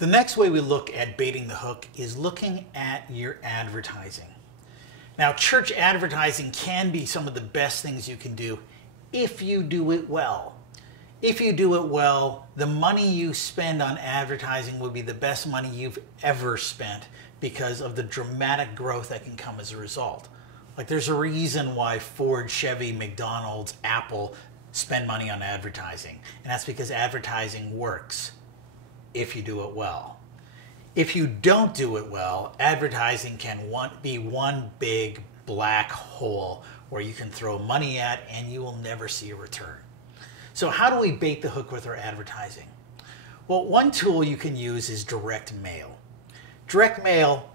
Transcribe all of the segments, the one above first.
The next way we look at baiting the hook is looking at your advertising. Now, church advertising can be some of the best things you can do if you do it well. If you do it well, the money you spend on advertising will be the best money you've ever spent because of the dramatic growth that can come as a result. Like, there's a reason why Ford, Chevy, McDonald's, Apple spend money on advertising, and that's because advertising works if you do it well. If you don't do it well, advertising can be one big black hole where you can throw money at and you will never see a return. So how do we bait the hook with our advertising? Well, one tool you can use is direct mail. Direct mail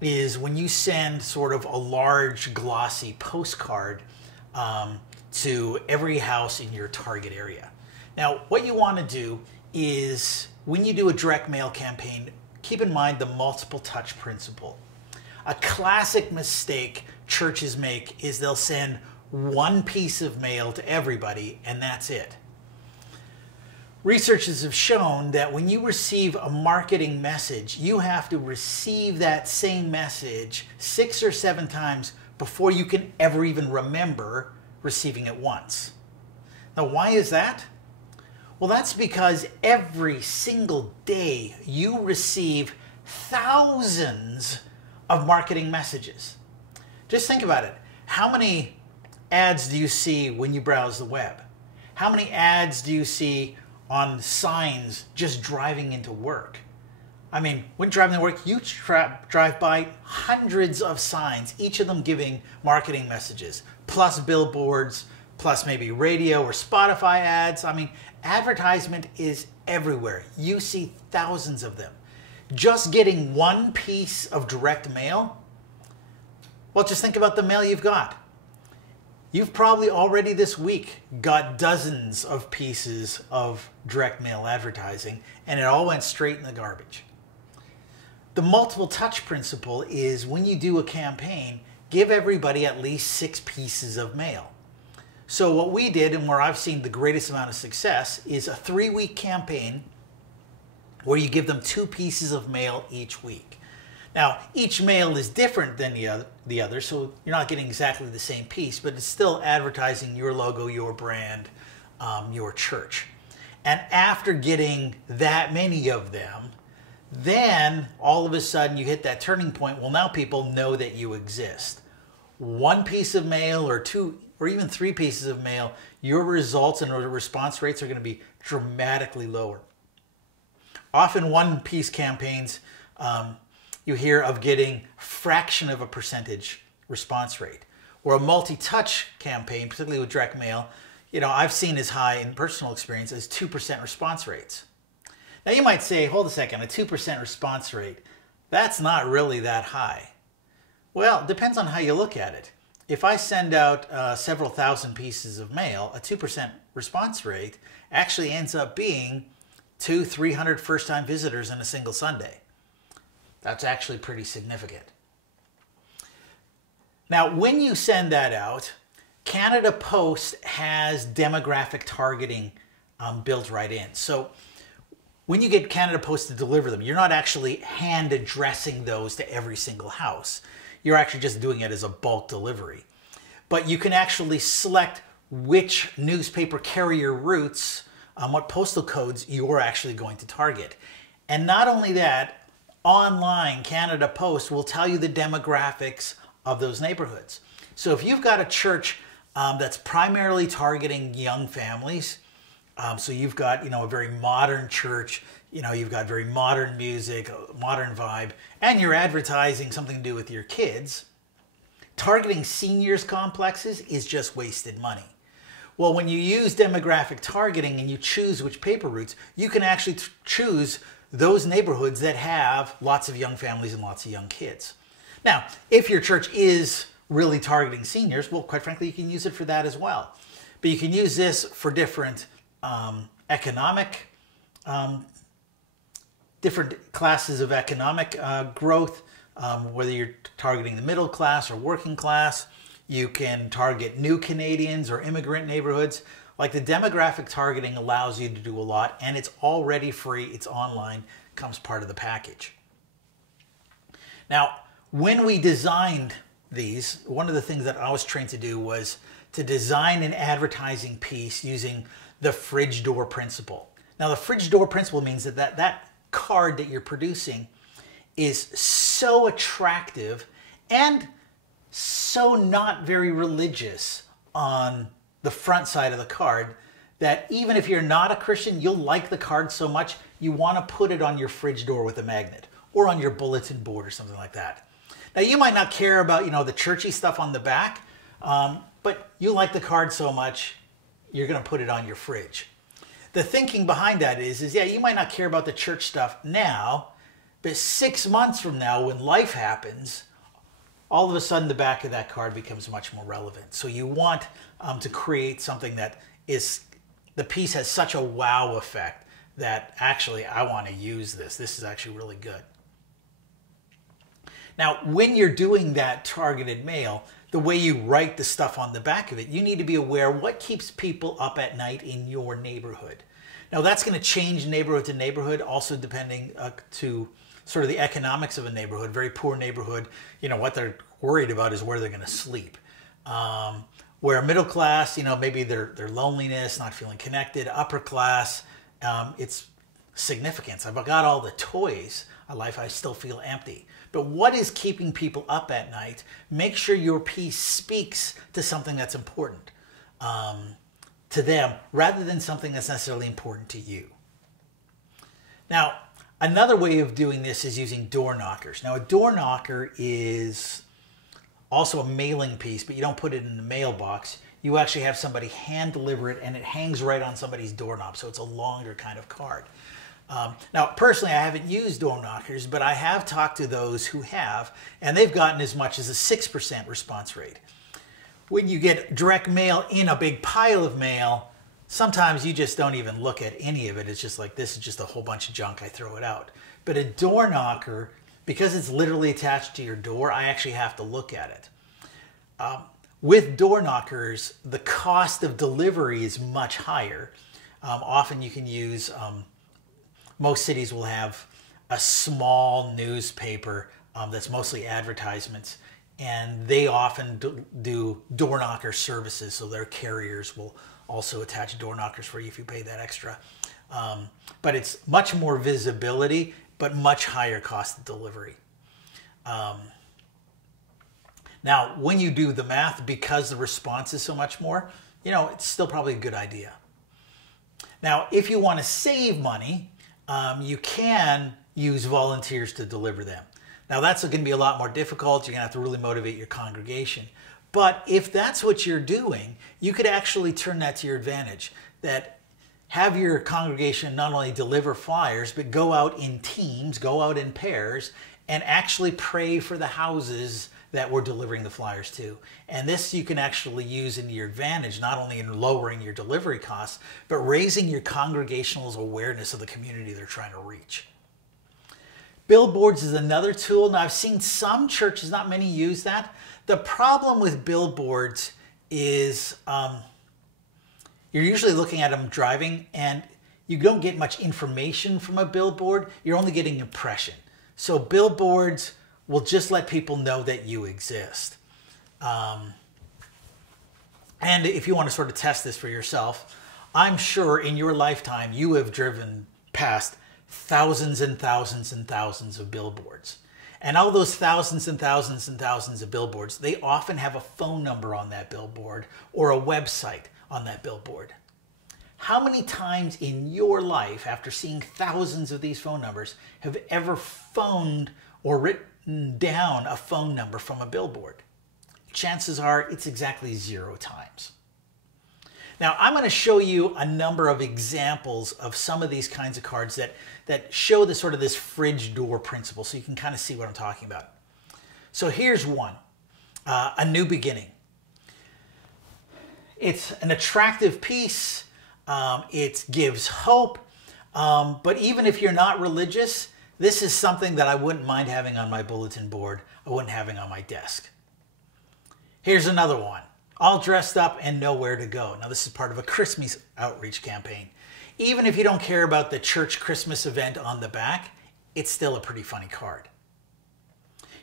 is when you send sort of a large glossy postcard to every house in your target area. Now, what you want to do is when you do a direct mail campaign, keep in mind the multiple touch principle. A classic mistake churches make is they'll send one piece of mail to everybody and that's it. Researchers have shown that when you receive a marketing message, you have to receive that same message 6 or 7 times before you can ever even remember receiving it once. Now, why is that? Well, that's because every single day you receive thousands of marketing messages. Just think about it. How many ads do you see when you browse the web? How many ads do you see on signs just driving into work? I mean, when driving to work, you drive by hundreds of signs, each of them giving marketing messages, plus billboards, plus maybe radio or Spotify ads. I mean, advertisement is everywhere. You see thousands of them. Just getting one piece of direct mail, well, just think about the mail you've got. You've probably already this week got dozens of pieces of direct mail advertising, and it all went straight in the garbage. The multiple touch principle is when you do a campaign, give everybody at least 6 pieces of mail. So what we did, and where I've seen the greatest amount of success, is a 3-week campaign where you give them 2 pieces of mail each week. Now, each mail is different than the other, so you're not getting exactly the same piece, but it's still advertising your logo, your brand, your church. And after getting that many of them, then all of a sudden you hit that turning point. Well, now people know that you exist. 1 piece of mail or 2 or even 3 pieces of mail, your results and response rates are going to be dramatically lower. Often 1-piece campaigns, you hear of getting fraction of a percentage response rate. Or a multi-touch campaign, particularly with direct mail, I've seen as high in personal experience as 2% response rates. Now you might say, hold a second, a 2% response rate, that's not really that high. Well, it depends on how you look at it. If I send out several thousand pieces of mail, a 2% response rate actually ends up being 200-300 first-time visitors in a single Sunday. That's actually pretty significant. Now, when you send that out, Canada Post has demographic targeting built right in. So when you get Canada Post to deliver them, you're not actually hand addressing those to every single house. You're actually just doing it as a bulk delivery. But you can actually select which newspaper carrier routes, what postal codes you're actually going to target. And not only that, online, Canada Post will tell you the demographics of those neighborhoods. So if you've got a church that's primarily targeting young families, so you've got a very modern church, you've got very modern music, modern vibe, and you're advertising something to do with your kids, targeting seniors complexes is just wasted money. Well, when you use demographic targeting and you choose which paper routes, you can actually choose those neighborhoods that have lots of young families and lots of young kids. Now, if your church is really targeting seniors, well, quite frankly, you can use it for that as well. But you can use this for different economic, different classes of economic growth, whether you're targeting the middle class or working class. You can target new Canadians or immigrant neighborhoods. Like the demographic targeting allows you to do a lot, and it's already free, it's online, comes part of the package. Now, when we designed these, one of the things that I was trained to do was to design an advertising piece using the fridge door principle. Now, the fridge door principle means that card that you're producing is so attractive and so not very religious on the front side of the card that even if you're not a Christian, you'll like the card so much you want to put it on your fridge door with a magnet or on your bulletin board or something like that. Now, you might not care about, the churchy stuff on the back, but you like the card so much, you're going to put it on your fridge. The thinking behind that is yeah, you might not care about the church stuff now, but 6 months from now when life happens, all of a sudden the back of that card becomes much more relevant. So you want to create something that the piece has such a wow effect that actually I want to use this. This is actually really good. Now, when you're doing that targeted mail, the way you write the stuff on the back of it, you need to be aware what keeps people up at night in your neighborhood. Now, that's going to change neighborhood to neighborhood, also depending to sort of the economics of a neighborhood. Very poor neighborhood, what they're worried about is where they're going to sleep. Where middle class, maybe their loneliness, not feeling connected. Upper class, it's significance. I've got all the toys. Life, I still feel empty. But what is keeping people up at night? Make sure your piece speaks to something that's important to them rather than something that's necessarily important to you. Now, another way of doing this is using door knockers. Now, a door knocker is also a mailing piece, but you don't put it in the mailbox. You actually have somebody hand deliver it, and it hangs right on somebody's doorknob, so it's a longer kind of card. Now, personally, I haven't used door knockers, but I have talked to those who have, and they've gotten as much as a 6% response rate. When you get direct mail in a big pile of mail, sometimes you just don't even look at any of it. It's just like, this is just a whole bunch of junk, I throw it out. But a door knocker, because it's literally attached to your door, I actually have to look at it. With door knockers, the cost of delivery is much higher. Often you can use... most cities will have a small newspaper that's mostly advertisements, and they often do door knocker services, so their carriers will also attach door knockers for you if you pay that extra. But it's much more visibility, but much higher cost of delivery. Now, when you do the math, because the response is so much more, it's still probably a good idea. Now, if you want to save money, you can use volunteers to deliver them. Now, that's going to be a lot more difficult. You're going to have to really motivate your congregation. But if that's what you're doing, you could actually turn that to your advantage. That have your congregation not only deliver flyers, but go out in teams, go out in pairs, and actually pray for the houses that we're delivering the flyers to. And this you can actually use in your advantage, not only in lowering your delivery costs, but raising your congregational awareness of the community they're trying to reach. Billboards is another tool. Now, I've seen some churches, not many, use that. The problem with billboards is you're usually looking at them driving, and you don't get much information from a billboard. You're only getting impression. So billboards will just let people know that you exist. And if you want to sort of test this for yourself, I'm sure in your lifetime you have driven past thousands and thousands and thousands of billboards. And all those thousands and thousands and thousands of billboards, they often have a phone number on that billboard or a website on that billboard. How many times in your life, after seeing thousands of these phone numbers, have ever phoned or written down a phone number from a billboard? Chances are it's exactly 0 times. Now, I'm going to show you a number of examples of some of these kinds of cards that show the sort of this fridge door principle, so you can kind of see what I'm talking about. So here's one, a new beginning. It's an attractive piece. It gives hope. But even if you're not religious, this is something that I wouldn't mind having on my bulletin board. I wouldn't having on my desk. Here's another one. all dressed up and nowhere to go. Now, this is part of a Christmas outreach campaign. Even if you don't care about the church Christmas event on the back, it's still a pretty funny card.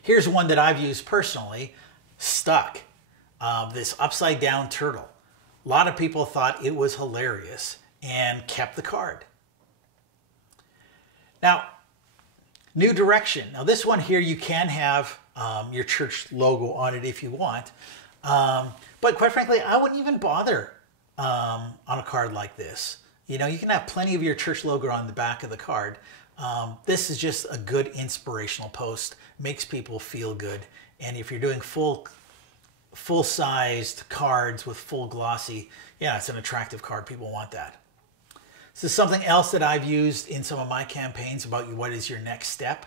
Here's one that I've used personally, Stuck, this upside down turtle. A lot of people thought it was hilarious and kept the card. Now, New Direction. Now this one here, you can have your church logo on it if you want. But quite frankly, I wouldn't even bother on a card like this. You know, you can have plenty of your church logo on the back of the card. This is just a good inspirational post, makes people feel good. And if you're doing full-sized cards with full glossy, yeah, it's an attractive card. People want that. This is something else that I've used in some of my campaigns about what is your next step.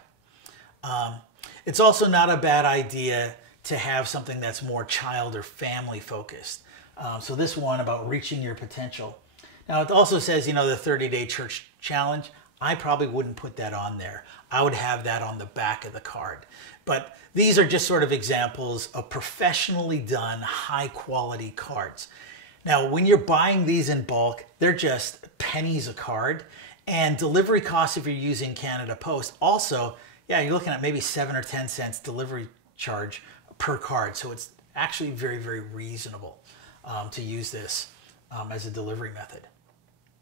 It's also not a bad idea to have something that's more child or family focused. So this one about reaching your potential. Now it also says, you know, the 30-day church challenge. I probably wouldn't put that on there. I would have that on the back of the card. But these are just sort of examples of professionally done, high quality cards. Now, when you're buying these in bulk, they're just pennies a card. And delivery costs, if you're using Canada Post, also, yeah, you're looking at maybe 7 or 10 cents delivery charge per card. So it's actually very, very reasonable to use this as a delivery method.